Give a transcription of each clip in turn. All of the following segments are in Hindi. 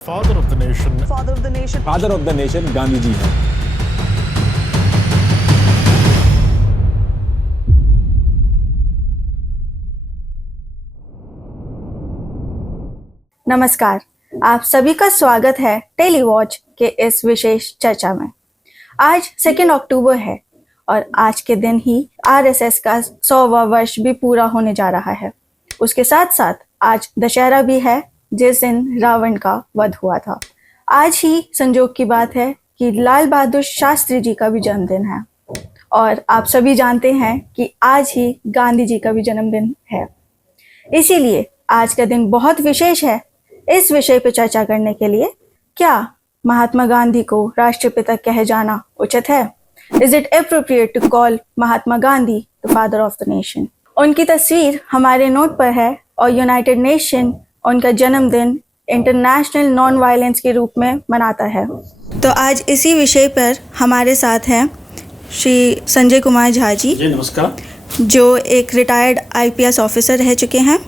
Father of the nation. Father of the nation. Father of the nation Gandhi ji हैं। नमस्कार, आप सभी का स्वागत है टेली वॉच के इस विशेष चर्चा में। आज 2 अक्टूबर है और आज के दिन ही आरएसएस का 100वां वर्ष भी पूरा होने जा रहा है। उसके साथ साथ आज दशहरा भी है, जिस दिन रावण का वध हुआ था। आज ही संजोग की बात है कि लाल बहादुर शास्त्री जी का भी जन्मदिन है और आप सभी जानते हैं कि आज ही गांधी जी का भी जन्मदिन है। इसीलिए आज का दिन बहुत विशेष है। इस विषय पर चर्चा करने के लिए क्या महात्मा गांधी को राष्ट्रपिता कहे जाना उचित है? Is it appropriate to call Mahatma Gandhi the father of the nation? उनकी तस्वीर हमारे नोट पर है और यूनाइटेड नेशन उनका जन्मदिन इंटरनेशनल नॉन वायलेंस के रूप में मनाता है। तो आज इसी विषय पर हमारे साथ हैं श्री संजय कुमार झा जी। नमस्कार। जो एक रिटायर्ड आईपीएस ऑफिसर रह चुके हैं।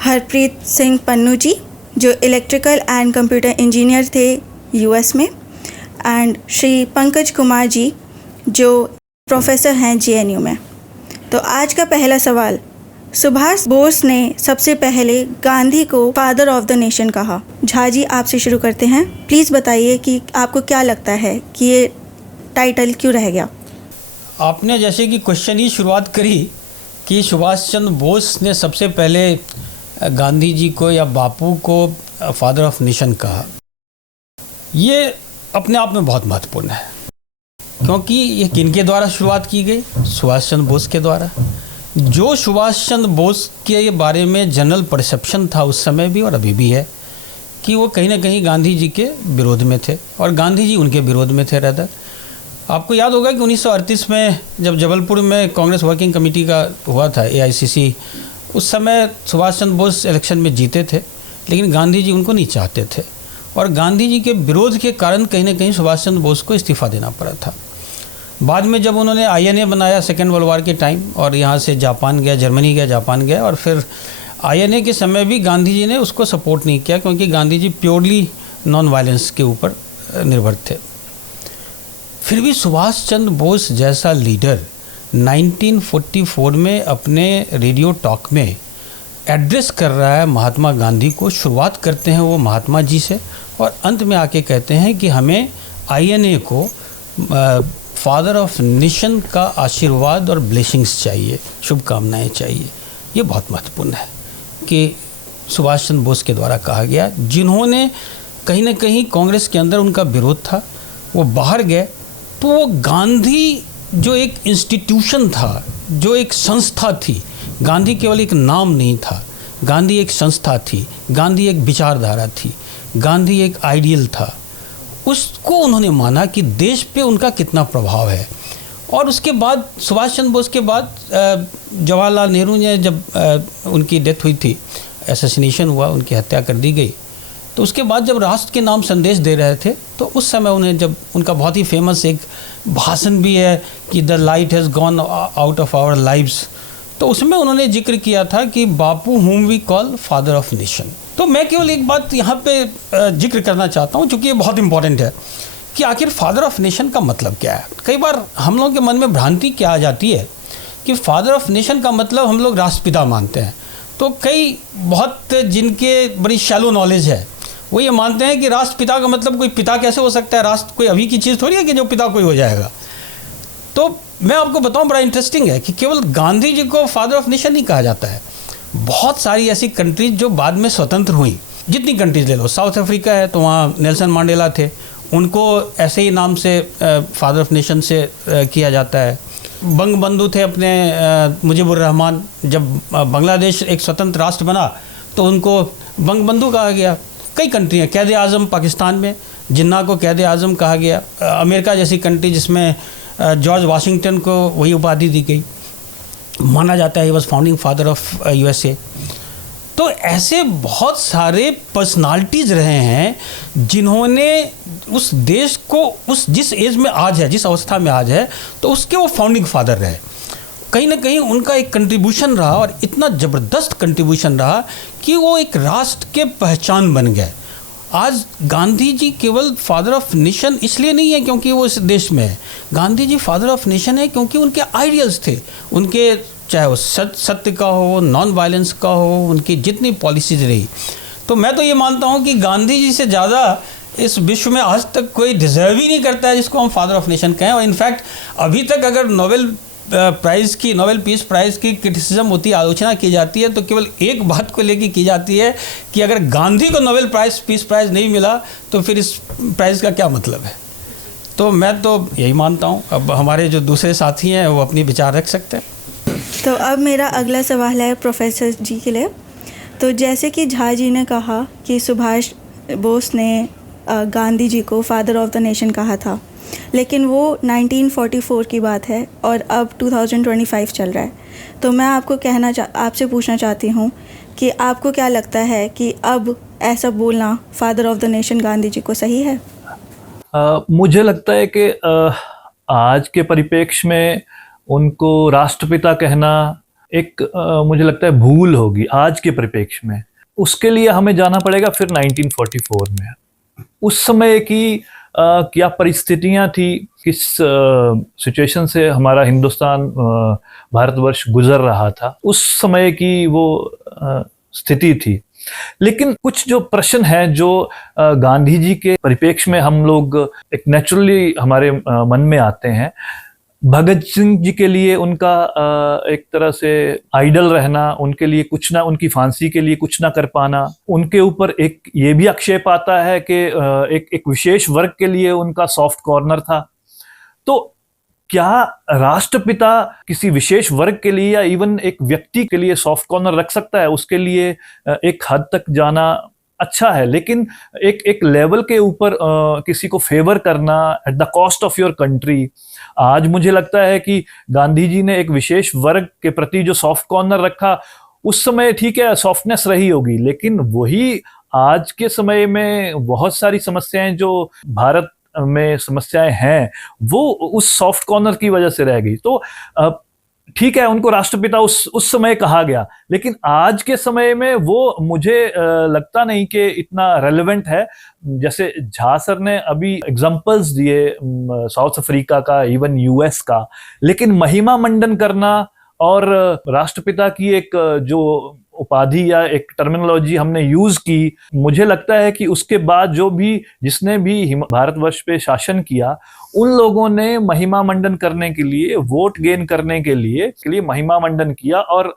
हरप्रीत सिंह पन्नू जी, जो इलेक्ट्रिकल एंड कंप्यूटर इंजीनियर थे यूएस में। एंड श्री पंकज कुमार जी, जो प्रोफेसर हैं जेएनयू में। तो आज का पहला सवाल, सुभाष बोस ने सबसे पहले गांधी को फादर ऑफ द नेशन कहा। झा जी, आपसे शुरू करते हैं। प्लीज़ बताइए कि आपको क्या लगता है कि ये टाइटल क्यों रह गया? आपने जैसे कि क्वेश्चन ही शुरुआत करी कि सुभाष चंद्र बोस ने सबसे पहले गांधी जी को या बापू को फादर ऑफ नेशन कहा। ये अपने आप में बहुत महत्वपूर्ण है, क्योंकि ये किनके द्वारा शुरुआत की गई? सुभाष चंद्र बोस के द्वारा। जो सुभाष चंद्र बोस के बारे में जनरल परसेप्शन था उस समय भी और अभी भी है कि वो कहीं ना कहीं गांधी जी के विरोध में थे और गांधी जी उनके विरोध में थे। रदर आपको याद होगा कि 1938 में जब जबलपुर में कांग्रेस वर्किंग कमेटी का हुआ था AICC, उस समय सुभाष चंद्र बोस इलेक्शन में जीते थे, लेकिन गांधी जी उनको नहीं चाहते थे और गांधी जी के विरोध के कारण कहीं ना कहीं सुभाष चंद्र बोस को इस्तीफ़ा देना पड़ा था। बाद में जब उन्होंने INA बनाया सेकेंड वर्ल्ड वार के टाइम, और यहाँ से जापान गया, जर्मनी गया, जापान गया, और फिर INA के समय भी गांधी जी ने उसको सपोर्ट नहीं किया, क्योंकि Gandhi ji purely non violence के ऊपर निर्भर थे। फिर भी सुभाष चंद्र बोस जैसा लीडर 1944 में अपने रेडियो टॉक में एड्रेस कर रहा है महात्मा गांधी को। शुरुआत करते हैं वो महात्मा जी से और अंत में आके कहते हैं कि हमें INA को फादर ऑफ नेशन का आशीर्वाद और ब्लेसिंग्स चाहिए, शुभकामनाएं चाहिए। ये बहुत महत्वपूर्ण है कि सुभाष चंद्र बोस के द्वारा कहा गया, जिन्होंने कहीं ना कहीं कांग्रेस के अंदर उनका विरोध था, वो बाहर गए, तो वो गांधी जो एक इंस्टीट्यूशन था, जो एक संस्था थी, गांधी केवल एक नाम नहीं था, गांधी एक संस्था थी, गांधी एक विचारधारा थी, गांधी एक आइडियल था। उसको उन्होंने माना कि देश पे उनका कितना प्रभाव है। और उसके बाद सुभाष चंद्र बोस के बाद जवाहरलाल नेहरू ने जब उनकी डेथ हुई थी, असैसिनेशन हुआ, उनकी हत्या कर दी गई, तो उसके बाद जब राष्ट्र के नाम संदेश दे रहे थे, तो उस समय उन्हें जब उनका बहुत ही फेमस एक भाषण भी है कि the light has gone out of our lives, तो उसमें उन्होंने जिक्र किया था कि Bapu whom we call father of nation. तो मैं केवल एक बात यहाँ पे जिक्र करना चाहता हूँ, चूँकि ये बहुत इंपॉर्टेंट है, कि आखिर फादर ऑफ नेशन का मतलब क्या है। कई बार हम लोगों के मन में भ्रांति क्या आ जाती है कि फादर ऑफ नेशन का मतलब हम लोग राष्ट्रपिता मानते हैं। तो कई बहुत जिनके बड़ी शैलो नॉलेज है वो ये मानते हैं कि राष्ट्रपिता का मतलब कोई पिता कैसे हो सकता है, राष्ट्र कोई अभी की चीज़ थोड़ी है कि जो पिता कोई हो जाएगा। तो मैं आपको बताऊं, बड़ा इंटरेस्टिंग है कि केवल गांधी जी को फादर ऑफ नेशन नहीं कहा जाता है। बहुत सारी ऐसी कंट्रीज जो बाद में स्वतंत्र हुई, जितनी कंट्रीज ले लो, साउथ अफ्रीका है तो वहाँ नेल्सन मंडेला थे, उनको ऐसे ही नाम से फादर ऑफ नेशन से किया जाता है। बंग बंधु थे अपने मुजीबुर रहमान, जब बांग्लादेश एक स्वतंत्र राष्ट्र बना तो उनको बंग बंधु कहा गया। कई कंट्री हैं, कैद आज़म पाकिस्तान में, जिन्ना को कैद आज़म कहा गया। अमेरिका जैसी कंट्री जिसमें जॉर्ज वाशिंगटन को वही उपाधि दी गई, माना जाता है he was founding father of USA। तो ऐसे बहुत सारे पर्सनालिटीज़ रहे हैं जिन्होंने उस देश को उस जिस एज में आज है, जिस अवस्था में आज है, तो उसके वो फाउंडिंग फादर रहे। कहीं ना कहीं उनका एक कंट्रीब्यूशन रहा और इतना ज़बरदस्त कंट्रीब्यूशन रहा कि वो एक राष्ट्र के पहचान बन गए। आज गांधी जी केवल फादर ऑफ नेशन इसलिए नहीं है क्योंकि वो इस देश में है, Gandhi ji father of nation है क्योंकि उनके आइडियल्स थे, उनके चाहे वो सत्य का हो, नॉन वायलेंस का हो, उनकी जितनी पॉलिसीज रही। तो मैं तो ये मानता हूँ कि गांधी जी से ज़्यादा इस विश्व में आज तक कोई डिजर्व ही नहीं करता है जिसको हम फादर ऑफ नेशन कहें। और इनफैक्ट अभी तक अगर नोबेल पीस प्राइज़ की क्रिटिसिज्म होती है, आलोचना की जाती है, तो केवल एक बात को लेकर की जाती है कि अगर गांधी को नोबेल पीस प्राइज़ नहीं मिला तो फिर इस प्राइज़ का क्या मतलब है। तो मैं तो यही मानता हूँ। अब हमारे जो दूसरे साथी हैं वो अपनी विचार रख सकते हैं। तो अब मेरा अगला सवाल है प्रोफेसर जी के लिए। तो जैसे कि झा जी ने कहा कि सुभाष बोस ने गांधी जी को फादर ऑफ द नेशन कहा था, लेकिन वो 1944 की बात है और अब 2025 चल रहा है। तो मैं आपसे पूछना चाहती हूँ कि आपको क्या लगता है कि अब ऐसा बोलना father of the nation Gandhi ji को सही है? मुझे लगता है कि आज के परिप्रेक्ष्य में उनको राष्ट्रपिता कहना एक मुझे लगता है भूल होगी आज के परिप्रेक्ष्य में। उसके लिए हमें जाना पड़ेगा फिर 1944 में। उस समय की क्या परिस्थितियां थी, किस सिचुएशन से हमारा हिंदुस्तान भारतवर्ष गुजर रहा था, उस समय की वो स्थिति थी। लेकिन कुछ जो प्रश्न है जो गांधी जी के परिप्रेक्ष्य में हम लोग एक नेचुरली हमारे मन में आते हैं। भगत सिंह जी के लिए उनका एक तरह से आइडल रहना, उनके लिए कुछ ना, उनकी फांसी के लिए कुछ ना कर पाना, उनके ऊपर एक ये भी आक्षेप आता है कि एक विशेष वर्ग के लिए उनका सॉफ्ट कॉर्नर था। तो क्या राष्ट्रपिता किसी विशेष वर्ग के लिए या इवन एक व्यक्ति के लिए सॉफ्ट कॉर्नर रख सकता है? उसके लिए एक हद तक जाना अच्छा है, लेकिन एक लेवल के ऊपर किसी को फेवर करना at the cost of your country, आज मुझे लगता है कि गांधी जी ने एक विशेष वर्ग के प्रति जो सॉफ्ट कॉर्नर रखा, उस समय ठीक है सॉफ्टनेस रही होगी, लेकिन वही आज के समय में बहुत सारी समस्याएं जो भारत में समस्याएं हैं वो उस सॉफ्ट कॉर्नर की वजह से रह गई। तो ठीक है, उनको राष्ट्रपिता उस समय कहा गया, लेकिन आज के समय में वो मुझे लगता नहीं कि इतना रेलेवेंट है। जैसे झा सर ने अभी एग्जांपल्स दिए साउथ अफ्रीका का, इवन यूएस का, लेकिन महिमा मंडन करना और राष्ट्रपिता की एक जो उपाधि या एक टर्मिनोलॉजी हमने यूज की, मुझे लगता है कि उसके बाद जिसने भी भारतवर्ष पे शासन किया, उन लोगों ने महिमा मंडन करने के लिए, वोट गेन करने के लिए महिमा मंडन किया। और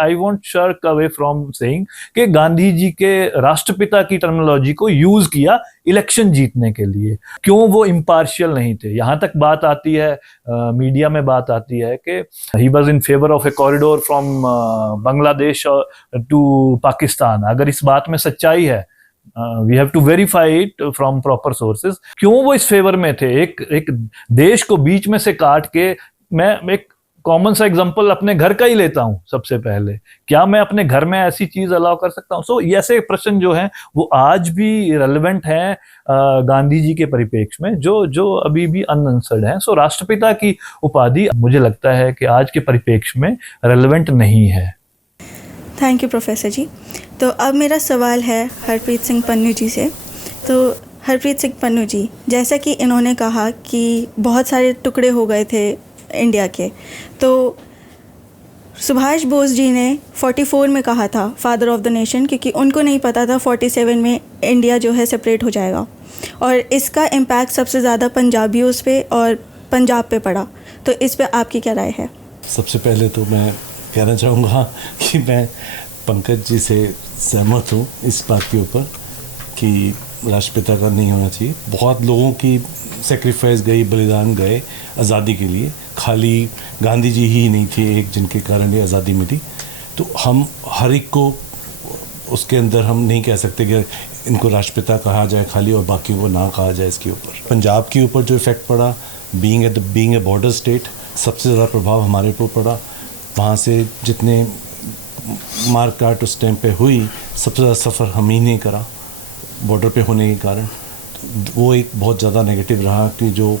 I won't shark away from saying कि गांधी जी के राष्ट्रपिता की टर्मिनोलॉजी को यूज किया इलेक्शन जीतने के लिए। क्यों वो इम्पार्शियल नहीं थे? यहां तक बात आती है, मीडिया में बात आती है कि he was in favour of a corridor from Bangladesh to Pakistan. अगर इस बात में सच्चाई है, we have to verify it from proper sources, क्यों वो इस फेवर में थे? एक देश को बीच में से काट के, मैं एक कॉमन सा एग्जांपल अपने घर का ही लेता हूं सबसे पहले, क्या मैं अपने घर में ऐसी चीज अलाउ कर सकता हूं? सो ऐसे प्रश्न जो हैं वो आज भी रेलेवेंट हैं गांधी जी के परिप्रेक्ष्य में, जो अभी भी अनआंसर्ड हैं। सो राष्ट्रपिता की उपाधि मुझे लगता है कि आज के परिप्रेक्ष्य में रेलेवेंट नहीं है। थैंक यू प्रोफेसर जी। तो अब मेरा सवाल है हरप्रीत सिंह पन्नू जी से। तो हरप्रीत सिंह पन्नू जी, जैसा कि इन्होंने कहा कि बहुत सारे टुकड़े हो गए थे इंडिया के, तो सुभाष बोस जी ने 44 में कहा था फादर ऑफ द नेशन, क्योंकि उनको नहीं पता था 47 में इंडिया जो है सेपरेट हो जाएगा, और इसका इम्पैक्ट सबसे ज़्यादा पंजाबियों पे और पंजाब पे पड़ा। तो इस पे आपकी क्या राय है? सबसे पहले तो मैं कहना चाहूँगा कि मैं पंकज जी से सहमत हूँ इस बात के ऊपर कि राष्ट्रपिता का नहीं होना चाहिए। बहुत लोगों की सेक्रीफाइस गई, बलिदान गए आज़ादी के लिए, खाली गांधी जी ही नहीं थे एक जिनके कारण ये आज़ादी मिली। तो हम हर एक को उसके अंदर हम नहीं कह सकते कि इनको राष्ट्रपिता कहा जाए खाली और बाकी को ना कहा जाए। इसके ऊपर पंजाब के ऊपर जो इफ़ेक्ट पड़ा, बीइंग ए बॉर्डर स्टेट, सबसे ज़्यादा प्रभाव हमारे ऊपर पड़ा। वहाँ से जितने मार काट उस टाइम पे हुई, सबसे ज़्यादा सफ़र हम ही नहीं करा बॉर्डर पे होने के कारण। वो एक बहुत ज़्यादा नेगेटिव रहा कि जो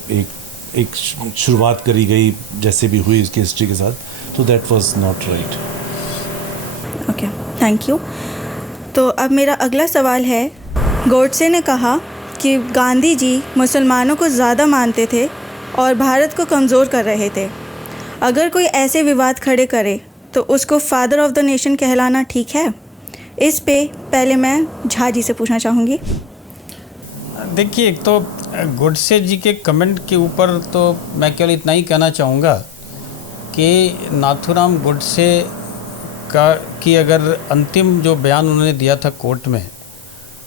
एक शुरुआत करी गई जैसे भी हुई इसकी हिस्ट्री के साथ, तो that was not right. Okay, thank you. तो अब मेरा अगला सवाल है गोडसे ने कहा कि गांधी जी मुसलमानों को ज़्यादा मानते थे और भारत को कमज़ोर कर रहे थे। अगर कोई ऐसे विवाद खड़े करे तो उसको फादर ऑफ द नेशन कहलाना ठीक है? इस पे पहले मैं झा जी से पूछना चाहूँगी। देखिए, एक तो गोडसे जी के कमेंट के ऊपर तो मैं केवल इतना ही कहना चाहूँगा कि नाथूराम गोडसे की अगर अंतिम जो बयान उन्होंने दिया था कोर्ट में,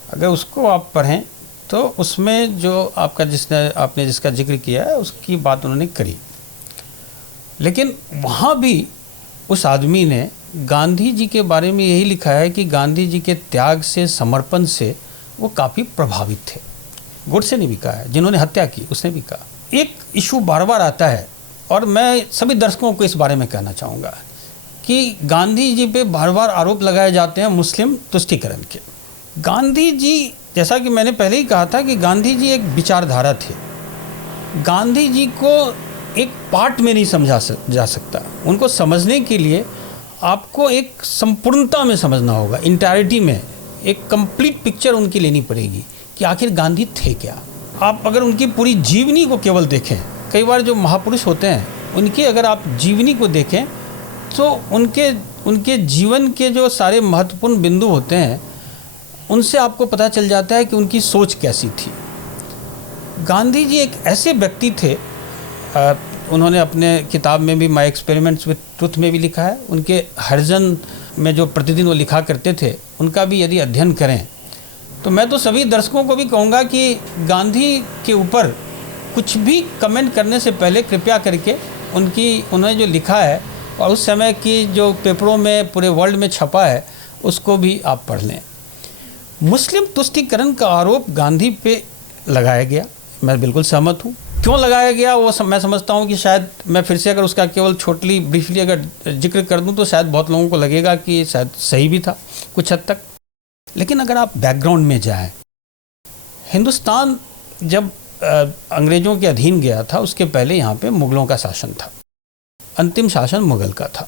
अगर उसको आप पढ़ें तो उसमें जो आपने जिसका जिक्र किया है उसकी बात उन्होंने करी। लेकिन वहाँ भी उस आदमी ने गांधी जी के बारे में यही लिखा है कि गांधी जी के त्याग से, समर्पण से वो काफ़ी प्रभावित थे। गोडसे ने भी कहा है, जिन्होंने हत्या की उसने भी कहा। एक इशू बार बार आता है और मैं सभी दर्शकों को इस बारे में कहना चाहूँगा कि गांधी जी पे बार बार आरोप लगाए जाते हैं मुस्लिम तुष्टीकरण के। गांधी जी, जैसा कि मैंने पहले ही कहा था कि गांधी जी एक विचारधारा थे। गांधी जी को एक पार्ट में नहीं समझा जा सकता। उनको समझने के लिए आपको एक संपूर्णता में समझना होगा, इंटायरिटी में एक कंप्लीट पिक्चर उनकी लेनी पड़ेगी कि आखिर गांधी थे क्या। आप अगर उनकी पूरी जीवनी को केवल देखें, कई बार जो महापुरुष होते हैं उनकी अगर आप जीवनी को देखें तो उनके जीवन के जो सारे महत्वपूर्ण बिंदु होते हैं उनसे आपको पता चल जाता है कि उनकी सोच कैसी थी। गांधी जी एक ऐसे व्यक्ति थे, उन्होंने अपने किताब में भी माई एक्सपेरिमेंट्स विथ ट्रुथ में भी लिखा है। उनके हरिजन में जो प्रतिदिन वो लिखा करते थे उनका भी यदि अध्ययन करें तो मैं तो सभी दर्शकों को भी कहूँगा कि गांधी के ऊपर कुछ भी कमेंट करने से पहले कृपया करके उन्होंने जो लिखा है और उस समय की जो पेपरों में पूरे वर्ल्ड में छपा है उसको भी आप पढ़ लें। मुस्लिम तुष्टीकरण का आरोप गांधी पे लगाया गया, मैं बिल्कुल सहमत हूँ। क्यों लगाया गया वो मैं समझता हूँ कि शायद मैं फिर से अगर उसका केवल छोटी ब्रीफली अगर जिक्र कर दूँ तो शायद बहुत लोगों को लगेगा कि शायद सही भी था कुछ हद तक। लेकिन अगर आप बैकग्राउंड में जाएं, हिंदुस्तान जब अंग्रेज़ों के अधीन गया था उसके पहले यहाँ पे मुग़लों का शासन था, अंतिम शासन मुग़ल का था।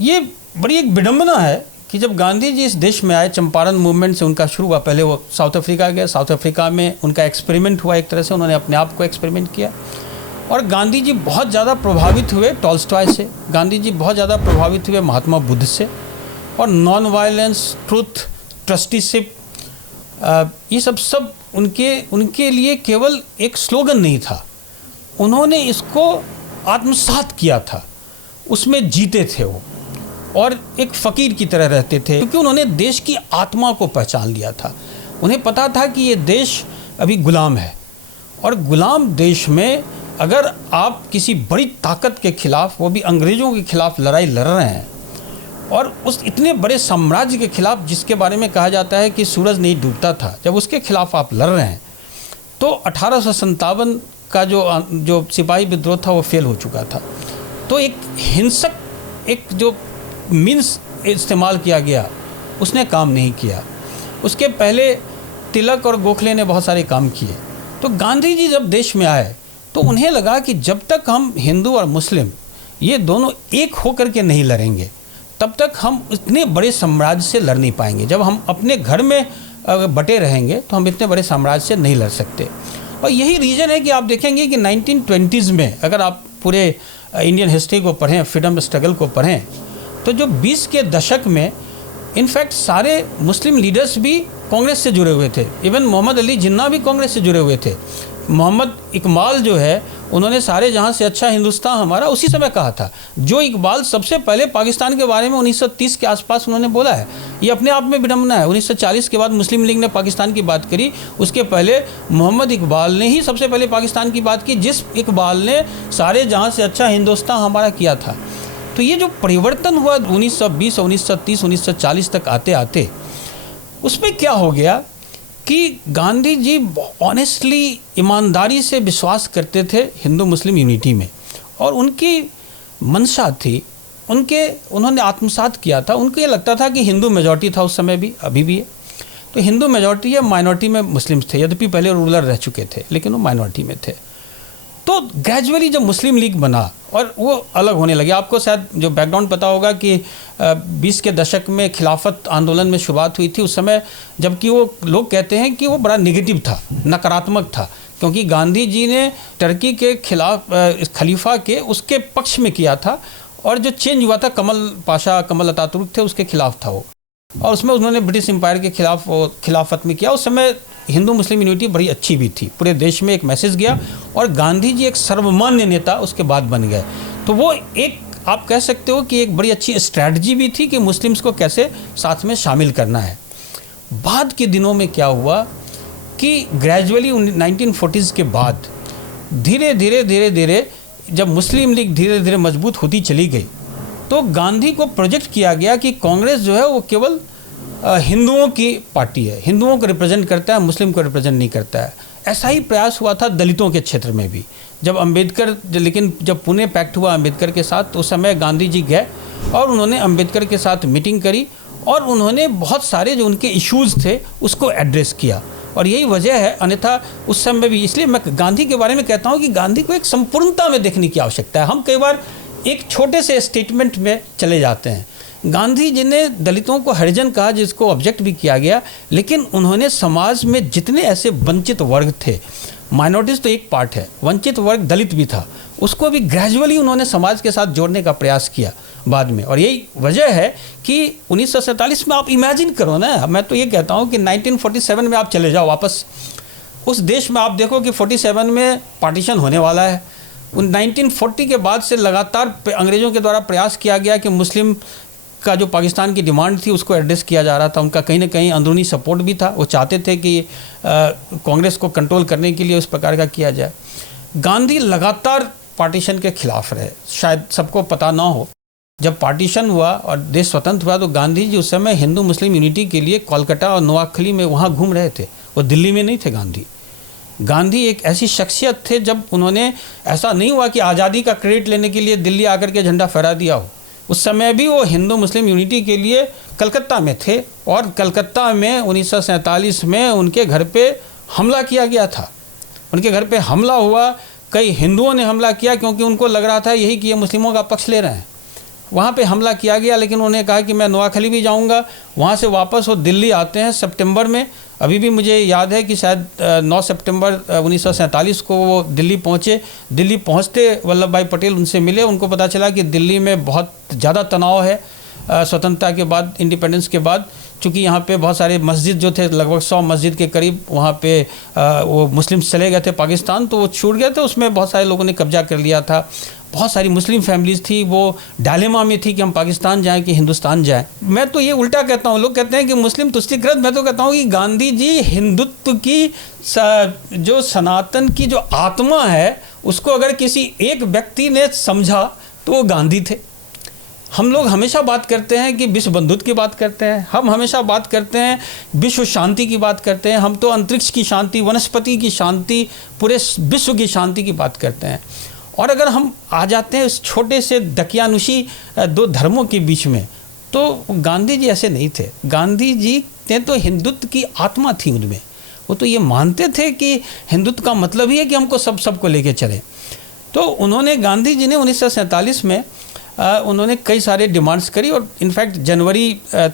ये बड़ी एक विडंबना है कि जब गांधी जी इस देश में आए, चंपारण मूवमेंट से उनका शुरू हुआ। पहले वो साउथ अफ्रीका गए, साउथ अफ्रीका में उनका एक्सपेरिमेंट हुआ, एक तरह से उन्होंने अपने आप को एक्सपेरिमेंट किया। और गांधी जी बहुत ज़्यादा प्रभावित हुए टॉल्स्टॉय से, गांधी जी बहुत ज़्यादा प्रभावित हुए महात्मा बुद्ध से, और नॉन वायलेंस, ट्रुथ, ट्रस्टीशिप, ये सब उनके लिए केवल एक स्लोगन नहीं था, उन्होंने इसको आत्मसात किया था, उसमें जीते थे वो, और एक फ़कीर की तरह रहते थे क्योंकि उन्होंने देश की आत्मा को पहचान लिया था। उन्हें पता था कि ये देश अभी गुलाम है, और गुलाम देश में अगर आप किसी बड़ी ताकत के खिलाफ, वो भी अंग्रेज़ों के खिलाफ लड़ाई लड़ रहे हैं, और उस इतने बड़े साम्राज्य के खिलाफ जिसके बारे में कहा जाता है कि सूरज नहीं डूबता था, जब उसके खिलाफ आप लड़ रहे हैं तो 1857 का जो सिपाही विद्रोह था वो फेल हो चुका था। तो एक हिंसक एक जो मीन्स इस्तेमाल किया गया उसने काम नहीं किया। उसके पहले तिलक और गोखले ने बहुत सारे काम किए। तो गांधी जी जब देश में आए तो उन्हें लगा कि जब तक हम हिंदू और मुस्लिम ये दोनों एक होकर के नहीं लड़ेंगे तब तक हम इतने बड़े साम्राज्य से लड़ नहीं पाएंगे। जब हम अपने घर में बटे रहेंगे तो हम इतने बड़े साम्राज्य से नहीं लड़ सकते। और यही रीज़न है कि आप देखेंगे कि 1920s में अगर आप पूरे इंडियन हिस्ट्री को पढ़ें, फ्रीडम स्ट्रगल को पढ़ें, तो जो 20 के दशक में इनफैक्ट सारे मुस्लिम लीडर्स भी कांग्रेस से जुड़े हुए थे। इवन मोहम्मद अली जिन्ना भी कांग्रेस से जुड़े हुए थे। मोहम्मद इकबाल जो है उन्होंने सारे जहां से अच्छा हिंदुस्तान हमारा उसी समय कहा था। जो इकबाल सबसे पहले पाकिस्तान के बारे में 1930 के आसपास उन्होंने बोला है, ये अपने आप में विडंबना है। 1940 के बाद मुस्लिम लीग ने पाकिस्तान की बात करी, उसके पहले मोहम्मद इकबाल ने ही सबसे पहले पाकिस्तान की बात की, जिस इकबाल ने सारे जहाँ से अच्छा हिंदुस्तान हमारा किया था। तो ये जो परिवर्तन हुआ 1920, 1930, 1940 तक आते आते उसमें क्या हो गया कि गांधी जी ऑनेस्टली, ईमानदारी से विश्वास करते थे हिंदू मुस्लिम यूनिटी में, और उनकी मंशा थी, उन्होंने आत्मसात किया था। उनको ये लगता था कि हिंदू मेजॉरिटी था उस समय भी, अभी भी है, तो हिंदू मेजॉरिटी है, माइनॉरिटी में मुस्लिम्स थे। यद्यपि पहले रूलर रह चुके थे लेकिन वो माइनॉरिटी में थे। तो ग्रेजुअली जब मुस्लिम लीग बना और वो अलग होने लगे, आपको शायद जो बैकग्राउंड पता होगा कि 20 के दशक में खिलाफत आंदोलन में शुरुआत हुई थी उस समय, जबकि वो लोग कहते हैं कि वो बड़ा नेगेटिव था, नकारात्मक था, क्योंकि गांधी जी ने टर्की के खिलाफ खलीफा के उसके पक्ष में किया था और जो चेंज हुआ था कमल अतातुर्क थे उसके खिलाफ था वो, और उसमें उन्होंने ब्रिटिश एम्पायर के खिलाफ खिलाफत में किया। उस समय हिंदू मुस्लिम यूनिटी बड़ी अच्छी भी थी, पूरे देश में एक मैसेज गया और गांधी जी एक सर्वमान्य नेता उसके बाद बन गए। तो वो एक आप कह सकते हो कि एक बड़ी अच्छी स्ट्रैटेजी भी थी कि मुस्लिम्स को कैसे साथ में शामिल करना है। बाद के दिनों में क्या हुआ कि ग्रेजुअली 1940s के बाद धीरे धीरे जब मुस्लिम लीग धीरे धीरे मजबूत होती चली गई तो गांधी को प्रोजेक्ट किया गया कि कांग्रेस जो है वो केवल हिंदुओं की पार्टी है, हिंदुओं को रिप्रेजेंट करता है, मुस्लिम को रिप्रेजेंट नहीं करता है। ऐसा ही प्रयास हुआ था दलितों के क्षेत्र में भी, लेकिन जब पुणे पैक्ट हुआ अम्बेडकर के साथ तो उस समय गांधी जी गए और उन्होंने अम्बेडकर के साथ मीटिंग करी और उन्होंने बहुत सारे जो उनके इश्यूज़ थे उसको एड्रेस किया। और यही वजह है, अन्यथा उस समय भी, इसलिए मैं गांधी के बारे में कहता हूँ कि गांधी को एक संपूर्णता में देखने की आवश्यकता है। हम कई बार एक छोटे से स्टेटमेंट में चले जाते हैं। गांधी जी ने दलितों को हरिजन कहा जिसको ऑब्जेक्ट भी किया गया, लेकिन उन्होंने समाज में जितने ऐसे वंचित वर्ग थे, माइनॉरिटीज़ तो एक पार्ट है, वंचित वर्ग दलित भी था, उसको भी ग्रेजुअली उन्होंने समाज के साथ जोड़ने का प्रयास किया बाद में। और यही वजह है कि 1947 में आप इमेजिन करो ना, मैं तो ये कहता हूँ कि 1947 में आप चले जाओ वापस उस देश में, आप देखो कि 47 में पार्टीशन होने वाला है। 1940 के बाद से लगातार अंग्रेज़ों के द्वारा प्रयास किया गया कि मुस्लिम का जो पाकिस्तान की डिमांड थी उसको एड्रेस किया जा रहा था। उनका कहीं ना कहीं अंदरूनी सपोर्ट भी था, वो चाहते थे कि कांग्रेस को कंट्रोल करने के लिए उस प्रकार का किया जाए। गांधी लगातार पार्टीशन के खिलाफ रहे, शायद सबको पता ना हो। जब पार्टीशन हुआ और देश स्वतंत्र हुआ तो गांधी जी उस समय हिंदू मुस्लिम यूनिटी के लिए कोलकाता और नोआखली में वहाँ घूम रहे थे, वो दिल्ली में नहीं थे। गांधी एक ऐसी शख्सियत थे, जब उन्होंने, ऐसा नहीं हुआ कि आज़ादी का क्रेडिट लेने के लिए दिल्ली आकर के झंडा फहरा दिया हो, उस समय भी वो हिंदू मुस्लिम यूनिटी के लिए कलकत्ता में थे और कलकत्ता में 1947 में उनके घर पे हमला किया गया था। उनके घर पे हमला हुआ, कई हिंदुओं ने हमला किया क्योंकि उनको लग रहा था यही कि ये मुस्लिमों का पक्ष ले रहे हैं। वहाँ पे हमला किया गया, लेकिन उन्होंने कहा कि मैं नोआखली भी जाऊँगा। वहाँ से वापस वो दिल्ली आते हैं सितंबर में। अभी भी मुझे याद है कि शायद 9 सितंबर 1947 को वो दिल्ली पहुँचे। दिल्ली पहुँचते वल्लभ भाई पटेल उनसे मिले। उनको पता चला कि दिल्ली में बहुत ज़्यादा तनाव है स्वतंत्रता के बाद, इंडिपेंडेंस के बाद, चूँकि यहाँ पे बहुत सारे मस्जिद जो थे, लगभग 100 मस्जिद के करीब वहाँ पे वो मुस्लिम्स चले गए थे पाकिस्तान, तो वो छूट गए थे। उसमें बहुत सारे लोगों ने कब्जा कर लिया था। बहुत सारी मुस्लिम फैमिलीज़ थी, वो डायलेमा में थी कि हम पाकिस्तान जाएं कि हिंदुस्तान जाएं। मैं तो ये उल्टा कहता हूँ, लोग कहते हैं कि मुस्लिम तुष्टीकृत, मैं तो कहता हूँ कि गांधी जी हिंदुत्व की जो सनातन की जो आत्मा है उसको अगर किसी एक व्यक्ति ने समझा तो वो गांधी थे। हम लोग हमेशा बात करते हैं कि विश्व बंधुत्व की बात करते हैं, हम हमेशा बात करते हैं विश्व शांति की बात करते हैं, हम तो अंतरिक्ष की शांति, वनस्पति की शांति, पूरे विश्व की शांति की बात करते हैं। और अगर हम आ जाते हैं इस छोटे से दकियानुशी दो धर्मों के बीच में, तो गांधी जी ऐसे नहीं थे। गांधी जी ने तो हिंदुत्व की आत्मा थी उनमें। वो तो ये मानते थे कि हिंदुत्व का मतलब ही है कि हमको सबको लेके चलें। तो उन्होंने, गांधी जी ने 1947 में उन्होंने कई सारे डिमांड्स करी और इनफैक्ट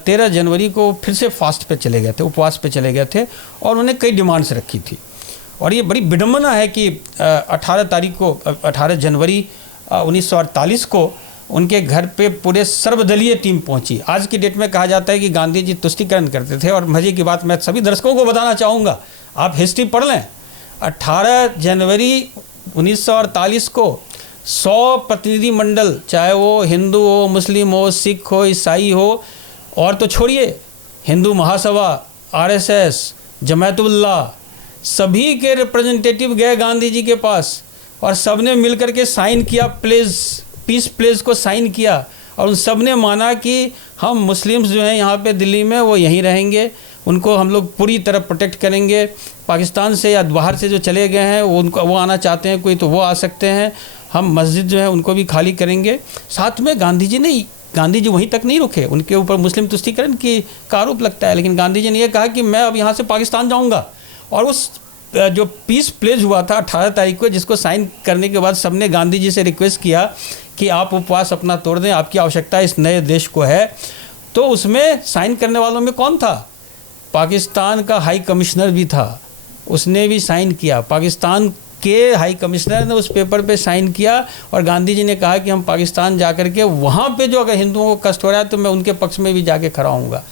13 जनवरी को फिर से फास्ट पे चले गए थे, उपवास पे चले गए थे और उन्होंने कई डिमांड्स रखी थी। और ये बड़ी विडम्बना है कि 18 जनवरी 1948 को उनके घर पे पूरे सर्वदलीय टीम पहुंची। आज की डेट में कहा जाता है कि गांधी जी तुष्टीकरण करते थे, और मज़े की बात मैं सभी दर्शकों को बताना चाहूँगा, आप हिस्ट्री पढ़ लें। 18 जनवरी 1948 को 100 प्रतिनिधि मंडल, चाहे वो हिंदू हो, मुस्लिम हो, सिख हो, ईसाई हो, और तो छोड़िए हिंदू महासभा, RSS, जमातुल्लाह, सभी के रिप्रेजेंटेटिव गए गांधी जी के पास और सब ने मिल कर के साइन किया, पीस प्लेज को साइन किया, और उन सब ने माना कि हम मुस्लिम्स जो हैं यहाँ पे दिल्ली में वो यहीं रहेंगे, उनको हम लोग पूरी तरह प्रोटेक्ट करेंगे। पाकिस्तान से या बाहर से जो चले गए हैं वो आना चाहते हैं कोई तो वो आ सकते हैं, हम मस्जिद जो है उनको भी खाली करेंगे। साथ में गांधी जी वहीं तक नहीं रुके, उनके ऊपर मुस्लिम तुष्टीकरण का आरोप लगता है, लेकिन गांधी जी ने यह कहा कि मैं अब यहाँ से पाकिस्तान जाऊँगा। और उस जो पीस प्लेज हुआ था 18 तारीख को, जिसको साइन करने के बाद सबने गांधी जी से रिक्वेस्ट किया कि आप उपवास अपना तोड़ दें, आपकी आवश्यकता इस नए देश को है, तो उसमें साइन करने वालों में कौन था? पाकिस्तान का हाई कमिश्नर भी था, उसने भी साइन किया। पाकिस्तान के हाई कमिश्नर ने उस पेपर पे साइन किया और गांधी जी ने कहा कि हम पाकिस्तान जा कर के वहाँ पे जो अगर हिंदुओं को कष्ट हो रहा है तो मैं उनके पक्ष में भी जाके खड़ा होऊंगा।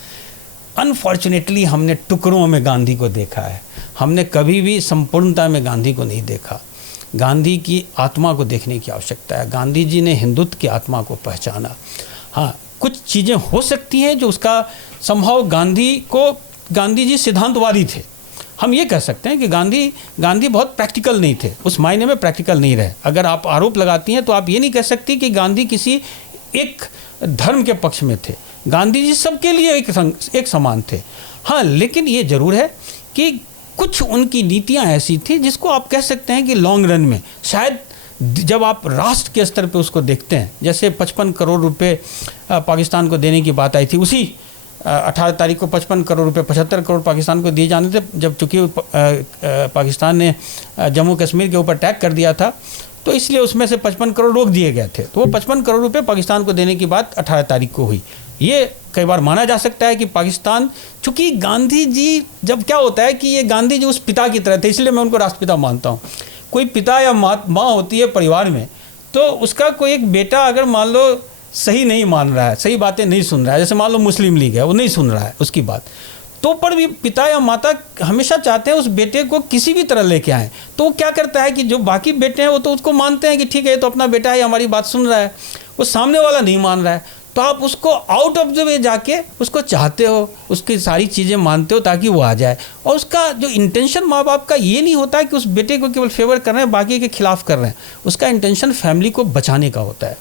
अनफॉर्चुनेटली हमने टुकड़ों में गांधी को देखा है, हमने कभी भी संपूर्णता में गांधी को नहीं देखा। गांधी की आत्मा को देखने की आवश्यकता है। गांधी जी ने हिंदुत्व की आत्मा को पहचाना। हाँ, कुछ चीज़ें हो सकती हैं जो उसका संभव गांधी जी सिद्धांतवादी थे। हम ये कह सकते हैं कि गांधी बहुत प्रैक्टिकल नहीं थे, उस मायने में प्रैक्टिकल नहीं रहे। अगर आप आरोप लगाती हैं तो आप ये नहीं कह सकती कि गांधी किसी एक धर्म के पक्ष में थे। गांधी जी सबके लिए एक समान थे। हाँ, लेकिन ये ज़रूर है कि कुछ उनकी नीतियाँ ऐसी थी जिसको आप कह सकते हैं कि लॉन्ग रन में शायद जब आप राष्ट्र के स्तर पे उसको देखते हैं, जैसे 55 करोड़ रुपए पाकिस्तान को देने की बात आई थी, उसी 18 तारीख को 55 करोड़ रुपए 75 करोड़ पाकिस्तान को दिए जाने थे, जब चूँकि पाकिस्तान ने जम्मू कश्मीर के ऊपर अटैक कर दिया था, तो इसलिए उसमें से 55 करोड़ रोक दिए गए थे। तो वो 55 करोड़ रुपए पाकिस्तान को देने की बात 18 तारीख को हुई। ये कई बार माना जा सकता है कि पाकिस्तान, चूँकि गांधी जी, जब क्या होता है कि ये गांधी जी उस पिता की तरह थे, इसलिए मैं उनको राष्ट्रपिता मानता हूँ। कोई पिता या माँ होती है परिवार में, तो उसका कोई एक बेटा अगर मान लो सही नहीं मान रहा है, सही बातें नहीं सुन रहा है, जैसे मान लो मुस्लिम लीग है, वो नहीं सुन रहा है उसकी बात, तो पर भी पिता या माता हमेशा चाहते हैं उस बेटे को किसी भी तरह लेके आएँ। तो वो क्या करता है कि जो बाकी बेटे हैं वो तो उसको मानते हैं कि ठीक है ये तो अपना बेटा है, हमारी बात सुन रहा है, वो सामने वाला नहीं मान रहा है, तो आप उसको आउट ऑफ द वे जाके उसको चाहते हो, उसकी सारी चीज़ें मानते हो ताकि वो आ जाए। और उसका जो इंटेंशन माँ बाप का ये नहीं होता है कि उस बेटे को केवल फेवर कर रहे हैं, बाकी के खिलाफ कर रहे हैं, उसका इंटेंशन फैमिली को बचाने का होता है।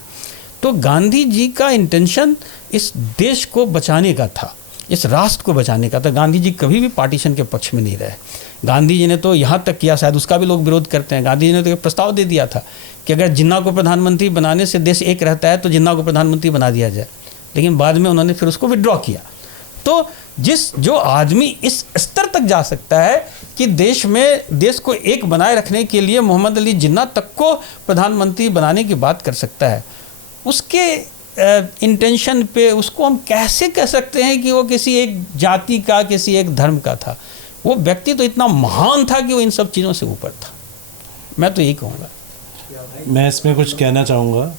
तो गांधी जी का इंटेंशन इस देश को बचाने का था, इस राष्ट्र को बचाने का था। गांधी जी कभी भी पार्टीशन के पक्ष में नहीं रहे। गांधी जी ने तो यहाँ तक किया, शायद उसका भी लोग विरोध करते हैं, गांधी जी ने तो एक प्रस्ताव दे दिया था कि अगर जिन्ना को प्रधानमंत्री बनाने से देश एक रहता है तो जिन्ना को प्रधानमंत्री बना दिया जाए, लेकिन बाद में उन्होंने फिर उसको विड्रॉ किया। तो जो आदमी इस स्तर तक जा सकता है कि देश को एक बनाए रखने के लिए मोहम्मद अली जिन्ना तक को प्रधानमंत्री बनाने की बात कर सकता है, उसके इंटेंशन पे उसको हम कैसे कह सकते हैं कि वो किसी एक जाति का, किसी एक धर्म का था? वो व्यक्ति तो इतना महान था कि वो इन सब चीज़ों से ऊपर था। मैं तो यही कहूँगा। मैं इसमें कुछ कहना चाहूँगा।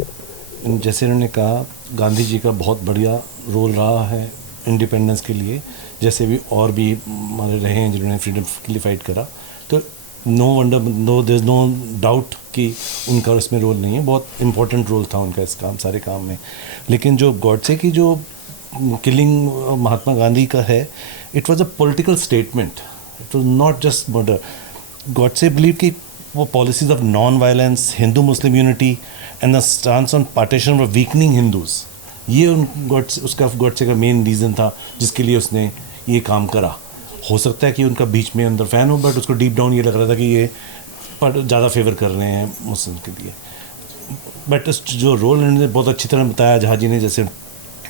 जैसे उन्होंने कहा, गांधी जी का बहुत बढ़िया रोल रहा है इंडिपेंडेंस के लिए, जैसे भी और भी हमारे रहे हैं जिन्होंने फ्रीडम के लिए फाइट करा। तो देयर इज़ नो डाउट कि उनका उसमें रोल नहीं है, बहुत इम्पोर्टेंट रोल था उनका इस सारे काम में। लेकिन जो गॉडसे की जो किलिंग महात्मा गांधी का है, it was a political statement, it was not just murder. Godse believe कि वो policies of non violence, Hindu Muslim unity and the stance on partition of weakening Hindus, ये गॉडसे का मेन रीज़न था जिसके लिए उसने ये काम करा। हो सकता है कि उनका बीच में अंदर फैन हो, बट उसको डीप डाउन ये लग रहा था कि ये ज़्यादा फेवर कर रहे हैं मुस्लिम के लिए। बट जो रोल उन्होंने बहुत अच्छी तरह बताया जहाँ जी ने, जैसे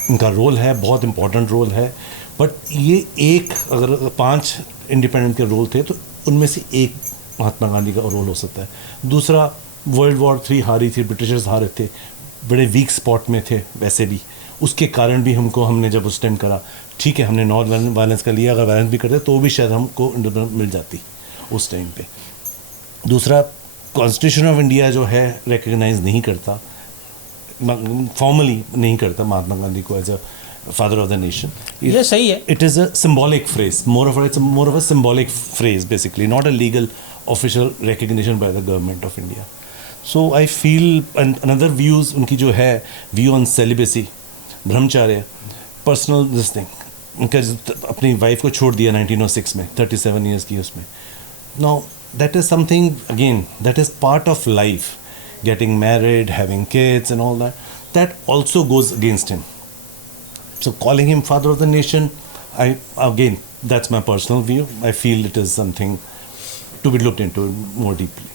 उनका रोल है बहुत इम्पोर्टेंट रोल है। बट ये एक, अगर 5 इंडिपेंडेंट के रोल थे तो उनमें से एक महात्मा गांधी का रोल हो सकता है। दूसरा, वर्ल्ड वॉर 3 हारी थी, ब्रिटिशर्स हारे थे, बड़े वीक स्पॉट में थे वैसे भी, उसके कारण भी हमने जब उस टाइम करा, ठीक है हमने नॉन वायलेंस का लिया, अगर वायलेंस भी करते तो भी शायद हमको इंडिपेंडेंस मिल जाती उस टाइम पे। दूसरा, कॉन्स्टिट्यूशन ऑफ इंडिया जो है रिकग्नाइज नहीं करता, फॉर्मली नहीं करता महात्मा गांधी को as a father of the nation. ये सही है। It is a symbolic phrase, more of a symbolic phrase basically, not a legal official recognition by the government of India. So I feel another views उनकी जो है, view on celibacy, brahmacharya, personal this thing, उनका अपनी वाइफ को छोड़ दिया 1906 में, 37 ईयर्स की उसमें। Now that is something, again, that is part of life, getting married, having kids and all that also goes against him. So calling him father of the nation, again, that's my personal view. I feel it is something to be looked into more deeply.